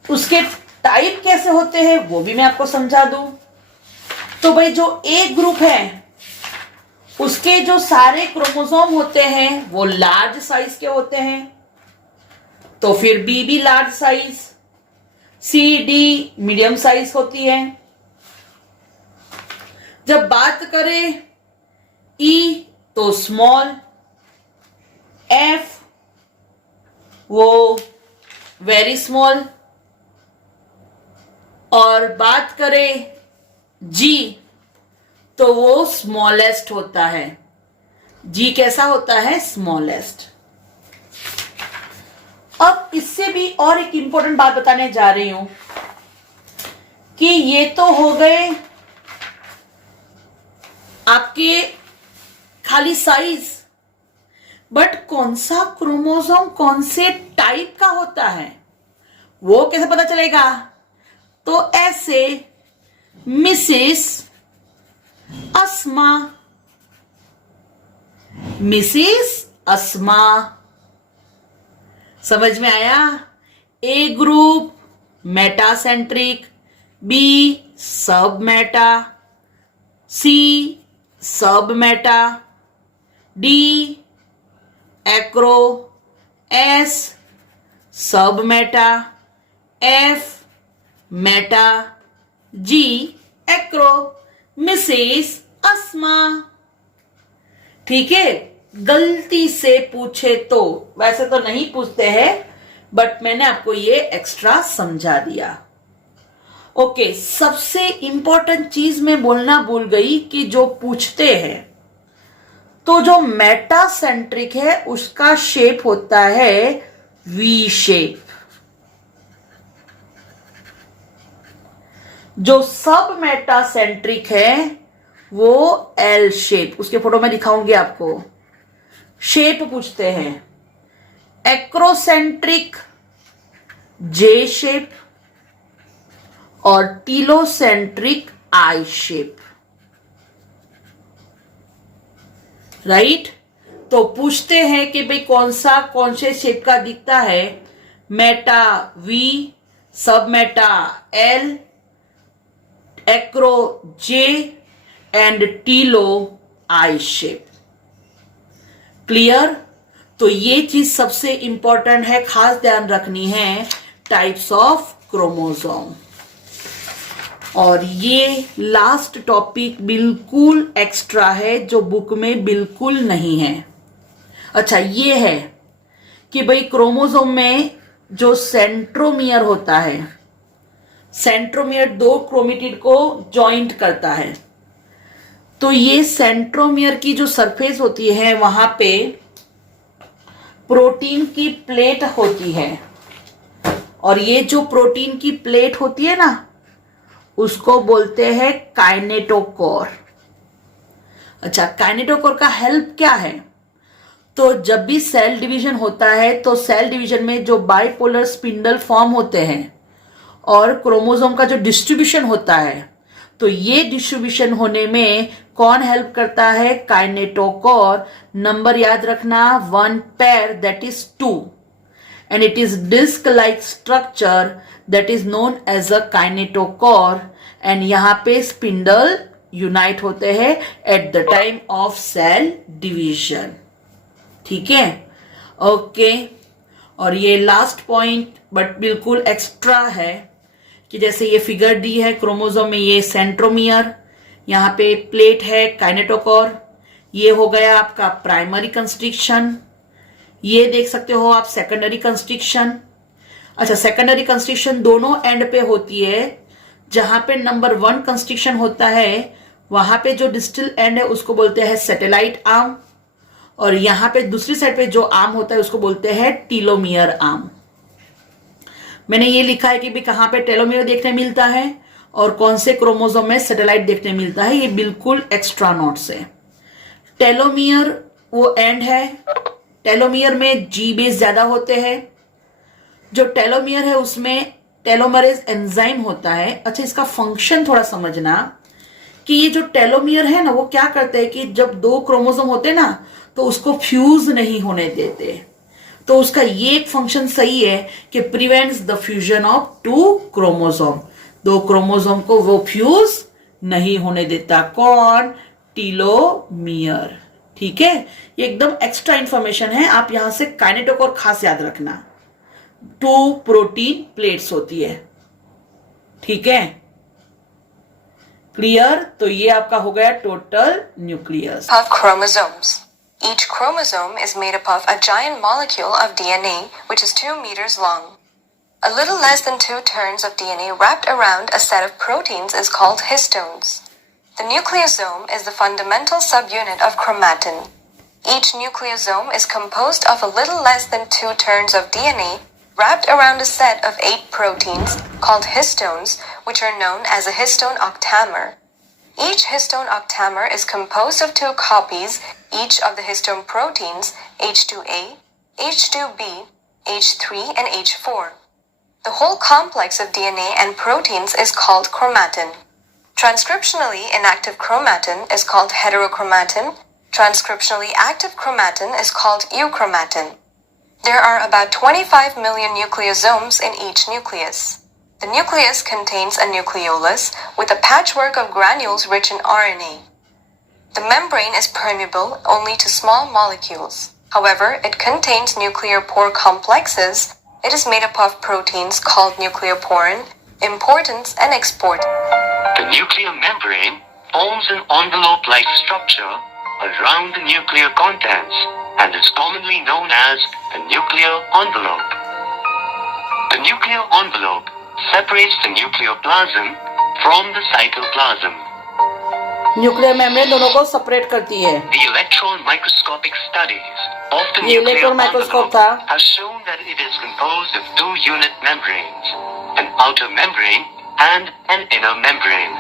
उसके टाइप कैसे होते हैं वो भी मैं आपको समझा दूं। तो भाई जो A ग्रुप है उसके जो सारे क्रोमोसोम होते हैं वो लार्ज साइज के होते हैं, तो फिर बी भी large size, C D medium size होती है। जब बात करें ई तो स्मॉल, एफ वो वेरी स्मॉल, और बात करें जी तो वो स्मॉलेस्ट होता है। जी कैसा होता है? स्मॉलेस्ट। अब इससे भी और एक इंपॉर्टेंट बात बताने जा रही हूं कि ये तो हो गए आपके खाली साइज, बट कौन सा क्रोमोसोम कौन से टाइप का होता है वो कैसे पता चलेगा? तो ऐसे मिसेस अस्मा, मिसेस अस्मा, समझ में आया? ए ग्रुप मेटासेंट्रिक, बी सब मेटा, सी सब मेटा, डी एक्रो, एस सब मेटा, एफ मेटा, जी एक्रो, मिसेस अस्मा। ठीक है? गलती से पूछे तो, वैसे तो नहीं पूछते हैं, बट मैंने आपको ये एक्स्ट्रा समझा दिया। ओके, सबसे इंपॉर्टेंट चीज मैं बोलना भूल गई कि जो पूछते हैं तो जो मेटासेंट्रिक है उसका शेप होता है वी शेप। जो सब मेटासेंट्रिक है वो एल शेप, उसके फोटो में दिखाऊंगी आपको। शेप पूछते हैं। एक्रोसेंट्रिक जे शेप और टीलोसेंट्रिक आई शेप, राइट? तो पूछते हैं कि भाई कौन से शेप का दिखता है? Meta V, sub meta L, acro J and telo I shape. Clear? तो ये चीज सबसे इंपॉर्टेंट है, खास ध्यान रखनी है टाइप्स ऑफ क्रोमोसोम। और ये लास्ट टॉपिक बिल्कुल एक्स्ट्रा है जो बुक में बिल्कुल नहीं है। अच्छा, ये है कि भाई क्रोमोसोम में जो सेंट्रोमियर होता है, सेंट्रोमियर दो क्रोमेटिड को जॉइंट करता है। तो ये सेंट्रोमियर की जो सरफेस होती है वहां पे प्रोटीन की प्लेट होती है, और ये जो प्रोटीन की प्लेट होती है ना, उसको बोलते हैं काइनेटोकोर। अच्छा, काइनेटोकोर का हेल्प क्या है? तो जब भी सेल डिवीजन होता है तो सेल डिवीजन में जो बाइपोलर स्पिंडल फॉर्म होते हैं और क्रोमोसोम का जो डिस्ट्रीब्यूशन होता है, तो ये डिस्ट्रीब्यूशन होने में कौन हेल्प करता है? काइनेटोकोर। नंबर याद रखना, 1 pair that is 2, and it is disc like structure that is known as a kinetochore, and यहाँ पे स्पिंडल यूनाइट होते हैं at the time of cell division. ठीक है, ओके। और ये लास्ट पॉइंट बट बिल्कुल एक्स्ट्रा है कि जैसे ये फिगर डी है, क्रोमोसोम में ये सेंट्रोमियर, यहाँ पे प्लेट है काइनेटोकोर, ये हो गया आपका प्राइमरी कंस्ट्रिक्शन, ये देख सकते हो आप सेकेंडरी कंस्ट्रिक्शन। अच्छा, सेकेंडरी कंस्ट्रिक्शन दोनों एंड पे होती है। जहां पे नंबर 1 कंस्ट्रिक्शन होता है वहां पे जो डिस्टल एंड है उसको बोलते हैं सैटेलाइट आर्म, और यहां पे दूसरी साइड पे जो आर्म होता है उसको बोलते हैं टीलोमियर आर्म। मैंने ये लिखा है कि भी कहां पे टेलोमियर देखने मिलता है और कौन से क्रोमोसोम में सैटेलाइट देखने मिलता है, ये बिल्कुल एक्स्ट्रा नोट्स है। टेलोमियर वो एंड है, टेलोमियर में जी बेस ज्यादा होते हैं। जो टेलोमियर है उसमें टेलोमरेज एंजाइम होता है। अच्छा, इसका फंक्शन थोड़ा समझना कि ये जो टेलोमियर है ना, वो क्या करते हैं कि जब दो क्रोमोसोम होते हैं ना तो उसको फ्यूज नहीं होने देते। तो उसका ये एक फंक्शन सही है कि prevents the fusion of 2 chromosome, 2 chromosome को वो फ्यूज नहीं होने देता। कौन? टीलोमियर। ठीक है, ये एकदम एक्स्ट्रा इंफॉर्मेशन है, आप यहां से काइनेटोकोर खास याद रखना। 2 प्रोटीन प्लेट्स होती है। ठीक है, क्लियर? तो ये आपका हो गया total nucleus of chromosomes. Each chromosome is made up of a giant molecule of DNA which is 2 meters long. A little less than 2 turns of DNA wrapped around a set of proteins is called histones. The nucleosome is the fundamental subunit of chromatin. Each nucleosome is composed of a little less than 2 turns of DNA wrapped around a set of 8 proteins called histones, which are known as a histone octamer. Each histone octamer is composed of 2 copies, each of the histone proteins H2A, H2B, H3, and H4. The whole complex of DNA and proteins is called chromatin. Transcriptionally inactive chromatin is called heterochromatin. Transcriptionally active chromatin is called euchromatin. There are about 25 million nucleosomes in each nucleus. The nucleus contains a nucleolus with a patchwork of granules rich in RNA. The membrane is permeable only to small molecules. However, it contains nuclear pore complexes. It is made up of proteins called nucleoporin, importance, and export. The nuclear membrane forms an envelope-like structure around the nuclear contents and is commonly known as the nuclear envelope. The nuclear envelope separates the nucleoplasm from the cytoplasm. Nuclear membrane दोनों को separate करती है। The electron microscopic studies of the ये nuclear electron microscope envelope था। have shown that it is composed of 2 unit membranes, an outer membrane and an inner membrane.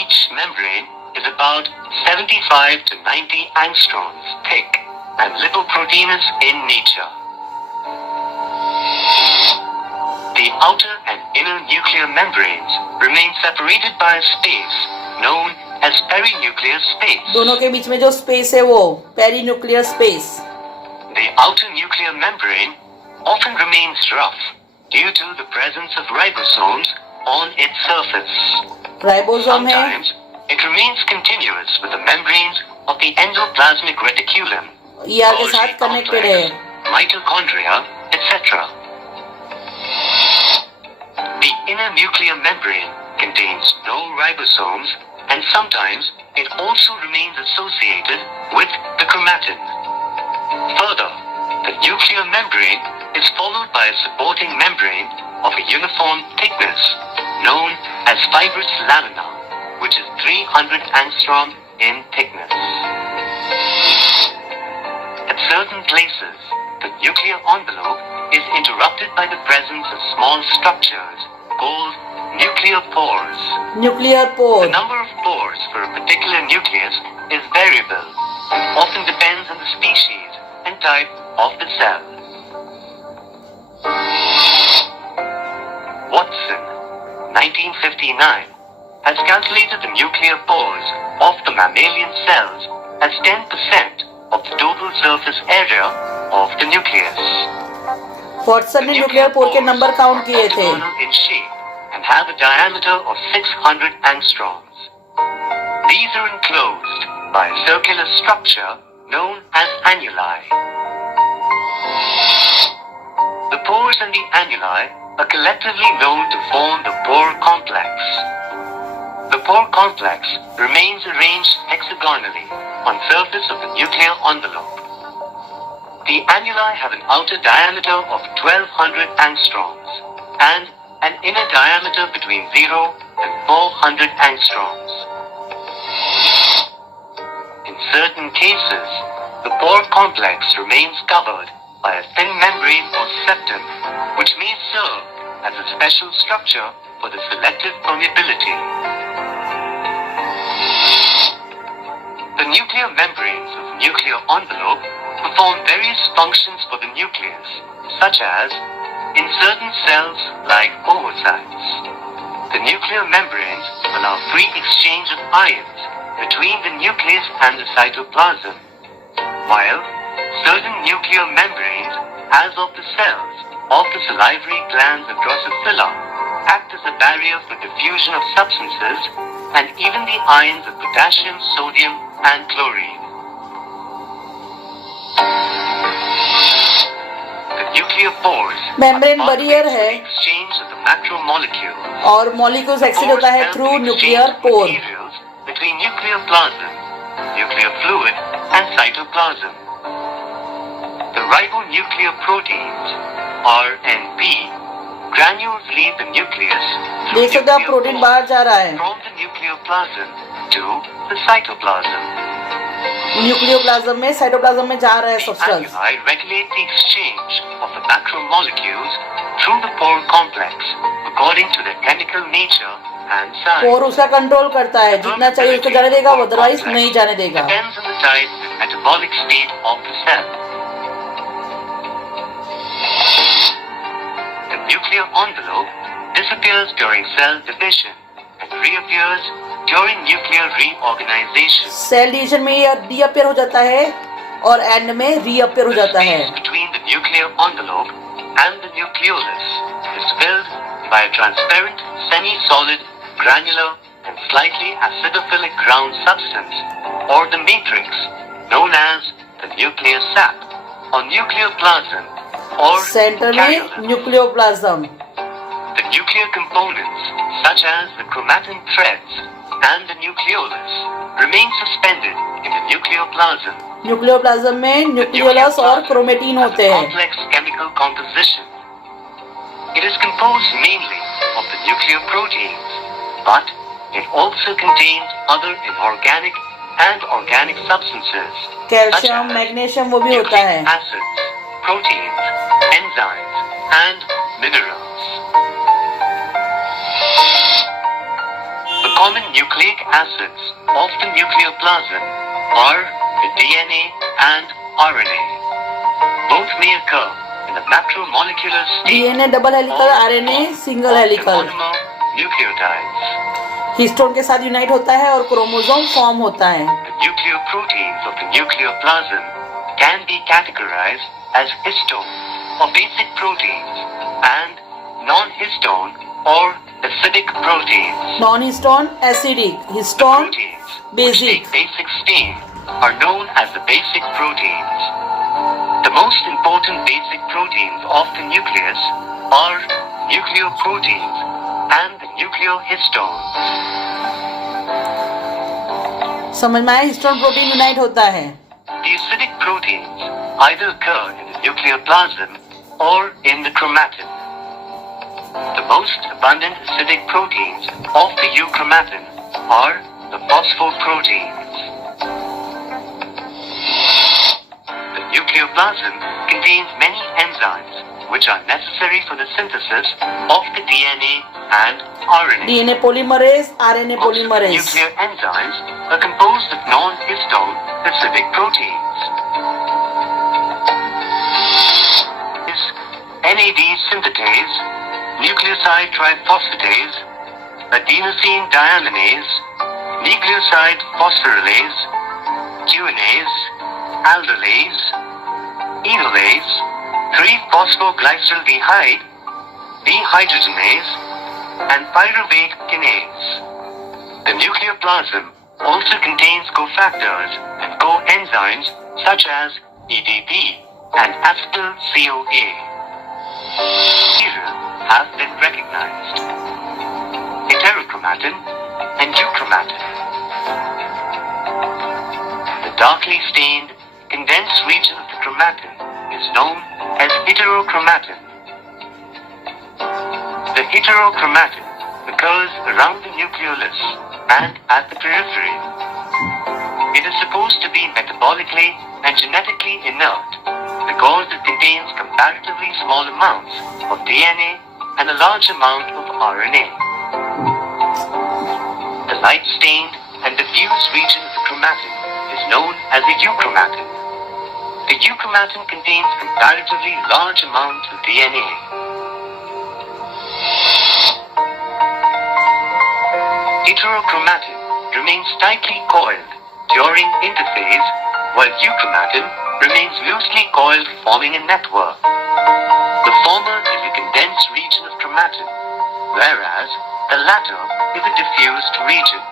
Each membrane is about 75 to 90 angstroms thick and lipoproteinous in nature. The outer and inner nuclear membranes remain separated by a space known as perinuclear space. दोनों के बीच में जो space है वो perinuclear space. The outer nuclear membrane often remains rough due to the presence of ribosomes on its surface. Ribosome है। Sometimes it remains continuous with the membranes of the endoplasmic reticulum, ER के साथ Golgi connected complex, है। mitochondria, etc. The inner nuclear membrane contains no ribosomes, and sometimes it also remains associated with the chromatin. Further, the nuclear membrane is followed by a supporting membrane of a uniform thickness known as fibrous lamina, which is 300 angstrom in thickness. At certain places, the nuclear envelope is interrupted by the presence of small structures called nuclear pores. Nuclear pore. The number of pores for a particular nucleus is variable and often depends on the species and type of the cell. Watson, 1959, has calculated the nuclear pores of the mammalian cells as 10% of the total surface area of the nucleus. Watson ने nuclear pore के number count किए थे. In shape and have a diameter of 600 angstroms. These are enclosed by a circular structure known as annuli. The pores and the annuli are collectively known to form the pore complex. The pore complex remains arranged hexagonally on surface of the nuclear envelope. The annuli have an outer diameter of 1200 angstroms and an inner diameter between 0 and 400 angstroms. In certain cases, the pore complex remains covered by a thin membrane or septum, which may serve as a special structure for the selective permeability. The nuclear membranes of the nuclear envelope perform various functions for the nucleus, such as in certain cells like oocytes. The nuclear membranes allow free exchange of ions between the nucleus and the cytoplasm, while certain nuclear membranes, as of the cells of the salivary glands of Drosophila, act as a barrier for diffusion of substances and even the ions of potassium, sodium, and chlorine. The nuclear pores Membrane are barrier pathways है. for the exchange of the macromolecules. और molecules exit होता है through nuclear pore. Between nuclear plasm, nuclear fluid, and cytoplasm. The ribonuclear proteins, RNP, granules leave the nucleus through देख सकते हो आप nuclear protein pores बाहर जा रहा है. from the nuclear plasm to the cytoplasm. Nucleoplasm में साइटोप्लाज्म में जा रहा है The substance. annuli regulate the exchange of the macromolecules through the pore complex according to their chemical nature and size. पोर उसका कंट्रोल करता है, जितना चाहिए उसको जाने देगा, अदरवाइज नहीं जाने देगा. Depends on the type and metabolic state of the cell. The nuclear envelope disappears during cell division and reappears during nuclear reorganization. Cell division में ये रीअपियर हो जाता है और एंड में रीअपियर हो The जाता है. space between the nuclear envelope and the nucleolus is filled by a transparent, semi-solid, granular, and slightly acidophilic ground substance, or the matrix, known as the nuclear sap, or nuclear plasm, or centre में carriolus. Nucleoplasm. The nuclear components, such as the chromatin threads and the nucleolus, remain suspended in the nucleoplasm. Nucleoplasm में nucleolus और chromatin has होते a हैं. complex chemical composition. It is composed mainly of the nuclear proteins, but it also contains other inorganic and organic substances, calcium, such as magnesium वो भी होता nucleic है. acids, proteins, enzymes, and minerals. The common nucleic acids of the nucleoplasm are the DNA and RNA. Both may occur in the macromolecular state DNA double helical, RNA single or the helical. monomer nucleotides. Histone के साथ unite होता है और chromosome form होता है. The nucleoproteins of the nucleoplasm can be categorized as histone or basic proteins and non-histone or acidic proteins. Non histone acidic, histone Proteins which basic. take basic steam are known as the basic proteins. The most important basic proteins of the nucleus are nucleoproteins and the nuclear histones. समझ में आया, histone protein unite होता है. The acidic proteins either occur in the nuclear plasm or in the chromatin. The most abundant acidic proteins of the euchromatin are the phosphoproteins. The nucleoplasm contains many enzymes which are necessary for the synthesis of the DNA and RNA. DNA polymerase, RNA Most of the polymerase. nuclear enzymes are composed of non-histone acidic proteins. Is NAD synthetase, nucleoside triphosphatase, adenosine deaminase, nucleoside phosphorylase, guanase, aldolase, enolase, 3-phosphoglyceraldehyde, dehydrogenase, and pyruvate kinase. The nucleoplasm also contains cofactors and coenzymes such as EDP and acetyl-CoA. Here have been recognized: heterochromatin and euchromatin. The darkly stained, condensed region of the chromatin is known as heterochromatin. The heterochromatin occurs around the nucleolus and at the periphery. It is supposed to be metabolically and genetically inert because it contains comparatively small amounts of DNA and a large amount of RNA. The light-stained and diffuse region of the chromatin is known as the euchromatin. The euchromatin contains comparatively large amounts of DNA. Heterochromatin remains tightly coiled during interphase, while euchromatin remains loosely coiled, forming a network. The former is a condensed region of chromatin, whereas the latter is a diffused region.